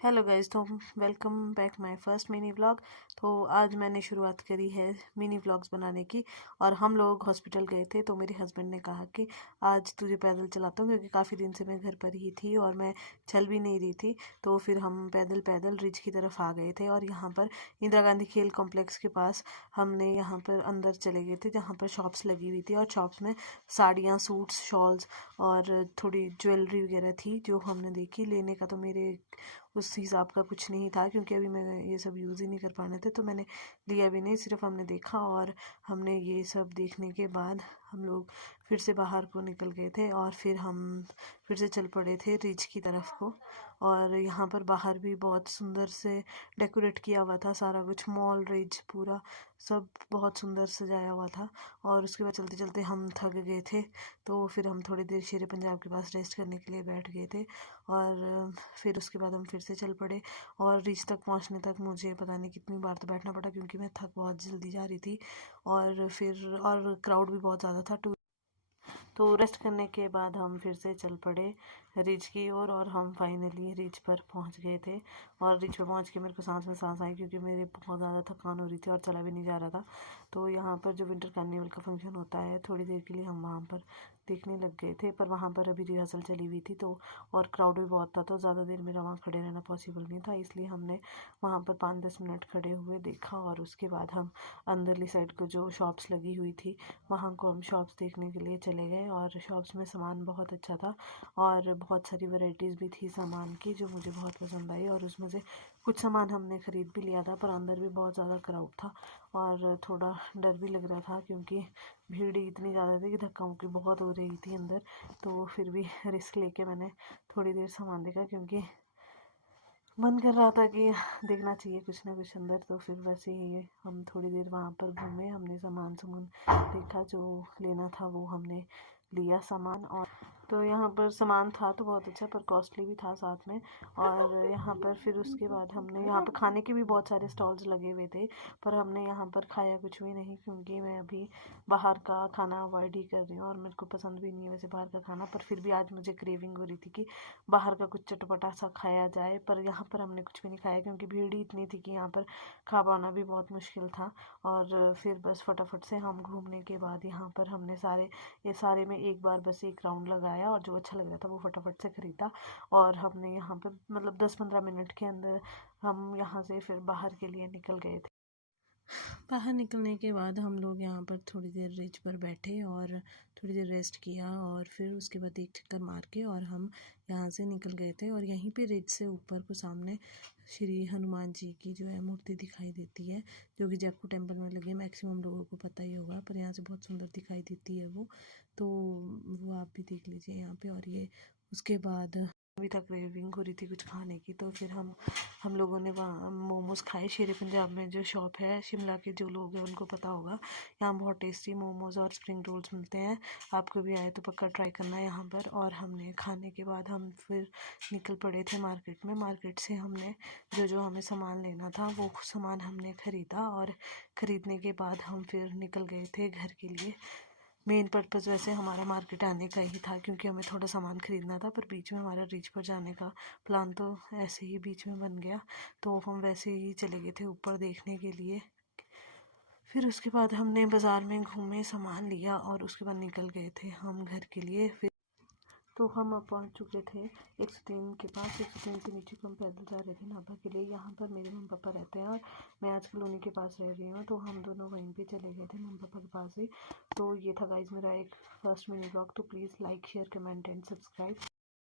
Hello guys, तो welcome back my first mini vlog. तो आज मैंने शुरुआत करी है मिनी व्लॉग्स बनाने की। और हम लोग हॉस्पिटल गए थे, तो मेरे हस्बैंड ने कहा कि आज तुझे पैदल चलाता हूँ, क्योंकि काफ़ी दिन से मैं घर पर ही थी और मैं चल भी नहीं रही थी। तो फिर हम पैदल पैदल रिज की तरफ आ गए थे और यहाँ पर इंदिरा गांधी खेल कॉम्प्लेक्स के पास हमने यहाँ पर अंदर चले गए थे, जहाँ पर शॉप्स लगी हुई थी और शॉप्स में साड़ियाँ, सूट्स, शॉल्स और थोड़ी ज्वेलरी वगैरह थी जो हमने देखी। लेने का तो मेरे उस हिसाब का कुछ नहीं था, क्योंकि अभी मैं ये सब यूज़ ही नहीं कर पाने थे, तो मैंने लिया भी नहीं, सिर्फ हमने देखा। और हमने ये सब देखने के बाद हम लोग फिर से बाहर को निकल गए थे और फिर हम फिर से चल पड़े थे रिच की तरफ को। और यहाँ पर बाहर भी बहुत सुंदर से डेकोरेट किया हुआ था सारा कुछ, मॉल रिच पूरा सब बहुत सुंदर सजाया हुआ था। और उसके बाद चलते चलते हम थक गए थे, तो फिर हम थोड़ी देर शेर पंजाब के पास रेस्ट करने के लिए बैठ गए थे। और फिर उसके बाद हम फिर से चल पड़े और रिच तक पहुंचने तक मुझे पता नहीं कितनी बार तो बैठना पड़ा, क्योंकि मैं थक बहुत जल्दी जा रही थी। और फिर और क्राउड भी बहुत ज़्यादा था। तो रेस्ट करने के बाद हम फिर से चल पड़े रिच की ओर और हम फाइनली रिच पर पहुंच गए थे। और रिच पर पहुंच के मेरे को सांस में सांस आई, क्योंकि मेरे बहुत ज़्यादा थकान हो रही थी और चला भी नहीं जा रहा था। तो यहाँ पर जो विंटर कार्निवल का फंक्शन होता है, थोड़ी देर के लिए हम वहाँ पर देखने लग गए थे, पर वहाँ पर अभी रिहर्सल चली हुई थी, तो और क्राउड भी बहुत था, तो ज़्यादा देर मेरा वहाँ खड़े रहना पॉसिबल नहीं था। इसलिए हमने वहाँ पर 5-10 मिनट खड़े हुए देखा और उसके बाद हम अंदरली साइड को जो शॉप्स लगी हुई थी वहाँ को हम शॉप्स देखने के लिए चले गए। और शॉप्स में सामान बहुत अच्छा था और बहुत सारी वैरायटीज़ भी थी सामान की, जो मुझे बहुत पसंद आई। और उसमें से कुछ सामान हमने ख़रीद भी लिया था, पर अंदर भी बहुत ज़्यादा क्राउड था और थोड़ा डर भी लग रहा था, क्योंकि भीड़ इतनी ज़्यादा थी कि धक्का मुक्की बहुत हो रही थी अंदर। तो फिर भी रिस्क लेके मैंने थोड़ी देर सामान देखा, क्योंकि मन कर रहा था कि देखना चाहिए कुछ ना कुछ अंदर। तो फिर वैसे ही हम थोड़ी देर वहाँ पर घूमे, हमने सामान देखा, जो लेना था वो हमने लिया सामान। और तो यहाँ पर सामान था तो बहुत अच्छा, पर कॉस्टली भी था साथ में। और यहाँ पर फिर उसके बाद हमने यहाँ पर खाने के भी बहुत सारे स्टॉल्स लगे हुए थे, पर हमने यहाँ पर खाया कुछ भी नहीं, क्योंकि मैं अभी बाहर का खाना अवॉइड ही कर रही हूँ और मेरे को पसंद भी नहीं है वैसे बाहर का खाना। पर फिर भी आज मुझे क्रेविंग हो रही थी कि बाहर का कुछ चटपटा सा खाया जाए, पर यहाँ पर हमने कुछ भी नहीं खाया, क्योंकि भीड़ ही इतनी थी कि यहाँ पर खा पाना भी बहुत मुश्किल था। और फिर बस फटाफट से हम घूमने के बाद यहाँ पर हमने ये सारे में एक बार बस एक राउंड लगाया, और जो अच्छा लग रहा था वो फटाफट से ख़रीदा। और हमने यहाँ पर मतलब 10-15 मिनट के अंदर हम यहाँ से फिर बाहर के लिए निकल गए थे। बाहर निकलने के बाद हम लोग यहाँ पर थोड़ी देर रिच पर बैठे और थोड़ी देर रेस्ट किया, और फिर उसके बाद एक चक्कर मार के और हम यहाँ से निकल गए थे। और यहीं पे रिच से ऊपर को सामने श्री हनुमान जी की जो है मूर्ति दिखाई देती है, जो कि जयपुर टेम्पल में लगी है। मैक्सिमम लोगों को पता ही होगा, पर यहाँ से बहुत सुंदर दिखाई देती है वो। तो वो आप भी देख लीजिए यहाँ पे। और ये उसके बाद अभी तक क्रेविंग हो रही थी कुछ खाने की, तो फिर हम लोगों ने वहाँ मोमोज़ खाए। शेर पंजाब में जो शॉप है, शिमला के जो लोग हैं उनको पता होगा, यहाँ बहुत टेस्टी मोमोज़ और स्प्रिंग रोल्स मिलते हैं। आप कभी आए तो पक्का ट्राई करना यहाँ पर। और हमने खाने के बाद हम फिर निकल पड़े थे मार्केट में। मार्केट से हमने जो हमें सामान लेना था वो सामान हमने ख़रीदा, और ख़रीदने के बाद हम फिर निकल गए थे घर के लिए। मेन पर्पज़ वैसे हमारा मार्केट आने का ही था, क्योंकि हमें थोड़ा सामान ख़रीदना था, पर बीच में हमारा रिच पर जाने का प्लान तो ऐसे ही बीच में बन गया। तो हम वैसे ही चले गए थे ऊपर देखने के लिए। फिर उसके बाद हमने बाज़ार में घूमे, सामान लिया और उसके बाद निकल गए थे हम घर के लिए। फिर तो हम अब पहुंच चुके थे 103 के पास। 103 के नीचे हम पैदल जा रहे थे नाभा के लिए। यहाँ पर मेरे मम्मी पापा रहते हैं और मैं आजकल उन्हीं के पास रह रही हूँ, तो हम दोनों वहीं पे चले गए थे मम्मी पापा के पास ही। तो ये था गाइज मेरा एक फर्स्ट मिनी ब्लॉग। तो please like, share, comment and subscribe.